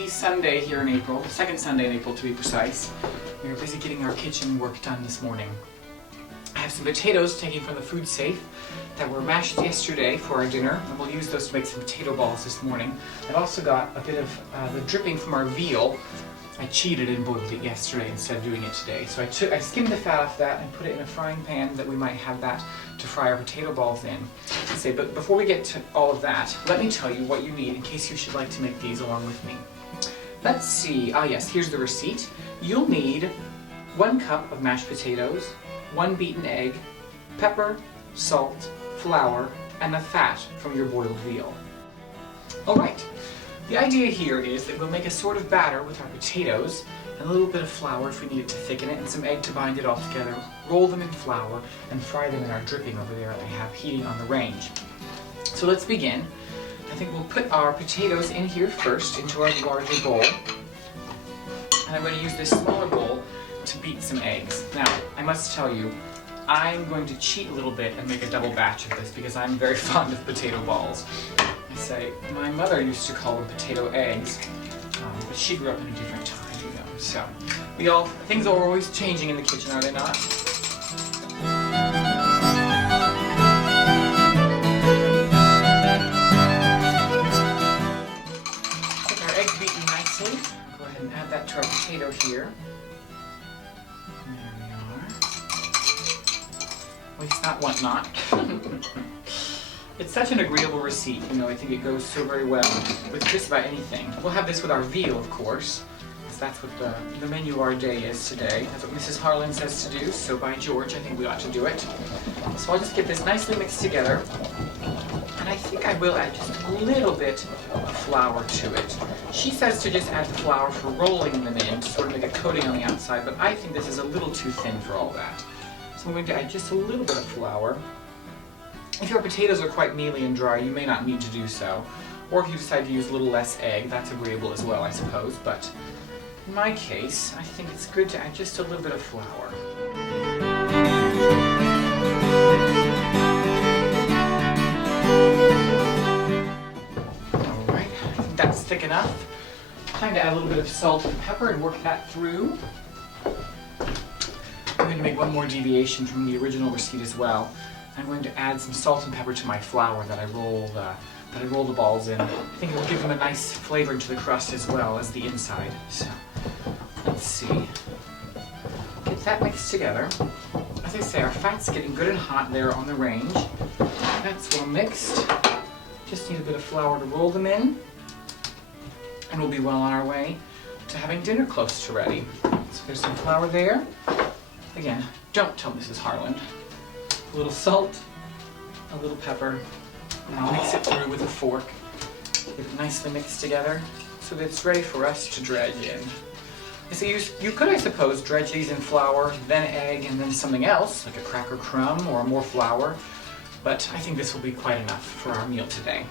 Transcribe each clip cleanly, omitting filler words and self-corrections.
busy Sunday here in April, second Sunday in April to be precise. We were busy getting our kitchen work done this morning. I have some potatoes taken from the food safe that were mashed yesterday for our dinner, and we'll use those to make some potato balls this morning. I've also got a bit of the dripping from our veal. I cheated and boiled it yesterday instead of doing it today. So I skimmed the fat off that and put it in a frying pan that we might have that to fry our potato balls in. But before we get to all of that, let me tell you what you need in case you should like to make these along with me. Let's see, yes, here's the receipt. You'll need 1 cup of mashed potatoes, 1 beaten egg, pepper, salt, flour, and the fat from your boiled veal. Alright, the idea here is that we'll make a sort of batter with our potatoes and a little bit of flour if we need it to thicken it, and some egg to bind it all together. Roll them in flour and fry them in our dripping over there that I have heating on the range. So let's begin. I think we'll put our potatoes in here first into our larger bowl. And I'm going to use this smaller bowl to beat some eggs. Now, I must tell you, I'm going to cheat a little bit and make a double batch of this because I'm very fond of potato balls. I say, my mother used to call them potato eggs, but she grew up in a different time, you know. So, things are always changing in the kitchen, are they not? Get our eggs beaten nicely. Go ahead and add that to our potato here. There we are. Waste not, want not. It's such an agreeable receipt, you know, I think it goes so very well with just about anything. We'll have this with our veal, of course, because that's what the menu of our day is today. That's what Mrs. Harlan says to do, so by George, I think we ought to do it. So I'll just get this nicely mixed together, and I think I will add just a little bit of flour to it. She says to just add the flour for rolling them in, to sort of make a coating on the outside, but I think this is a little too thin for all that. So I'm going to add just a little bit of flour. If your potatoes are quite mealy and dry, you may not need to do so. Or if you decide to use a little less egg, that's agreeable as well, I suppose. But in my case, I think it's good to add just a little bit of flour. Alright, I think that's thick enough. Time to add a little bit of salt and pepper and work that through. I'm going to make one more deviation from the original receipt as well. I'm going to add some salt and pepper to my flour that I roll the balls in. I think it will give them a nice flavor to the crust as well as the inside. So, let's see. Get that mixed together. As I say, our fat's getting good and hot there on the range. That's well mixed. Just need a bit of flour to roll them in. And we'll be well on our way to having dinner close to ready. So there's some flour there. Again, don't tell Mrs. Harlan. A little salt, a little pepper, and I'll mix it through with a fork. Get it nicely mixed together so that it's ready for us to dredge in. So you could, I suppose, dredge these in flour, then egg, and then something else, like a cracker crumb or more flour, but I think this will be quite enough for our meal today.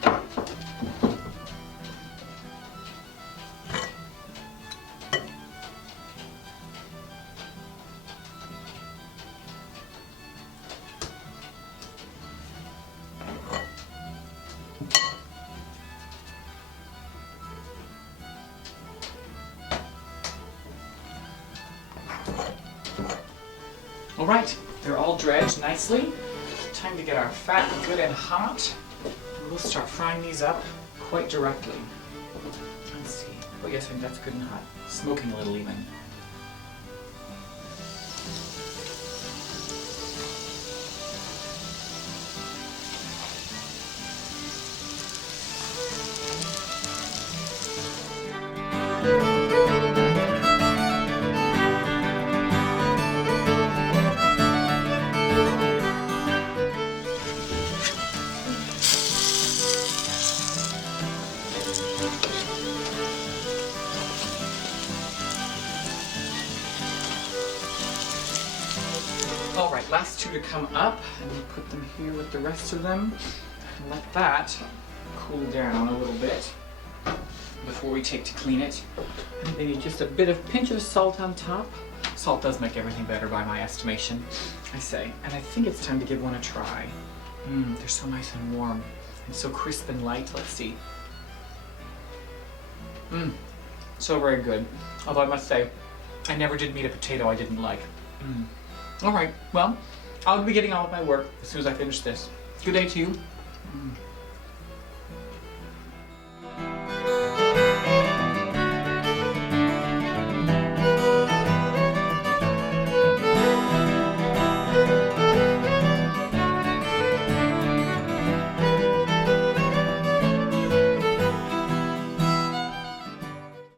Alright, they're all dredged nicely. Time to get our fat good and hot. And we'll start frying these up quite directly. Let's see. Oh yes, I think that's good and hot. Smoking a little even. Alright, last two to come up, and we'll put them here with the rest of them, and let that cool down a little bit before we take to clean it. I think they need just a pinch of salt on top. Salt does make everything better by my estimation, I say, and I think it's time to give one a try. They're so nice and warm, and so crisp and light. Let's see. So very good. Although I must say, I never did meet a potato I didn't like. Alright, well, I'll be getting on with my work as soon as I finish this. Good day to you.